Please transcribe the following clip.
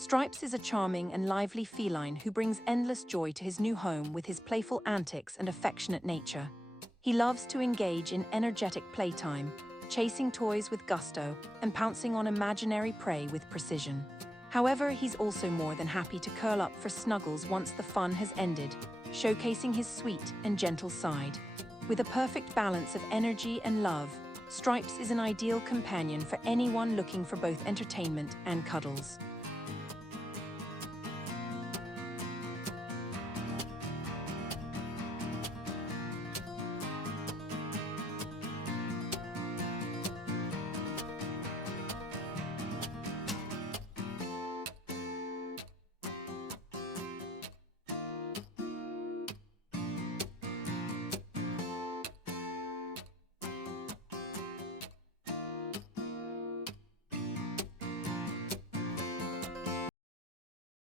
Stripes is a charming and lively feline who brings endless joy to his new home with his playful antics and affectionate nature. He loves to engage in energetic playtime, chasing toys with gusto and pouncing on imaginary prey with precision. However, he's also more than happy to curl up for snuggles once the fun has ended, showcasing his sweet and gentle side. With a perfect balance of energy and love, Stripes is an ideal companion for anyone looking for both entertainment and cuddles.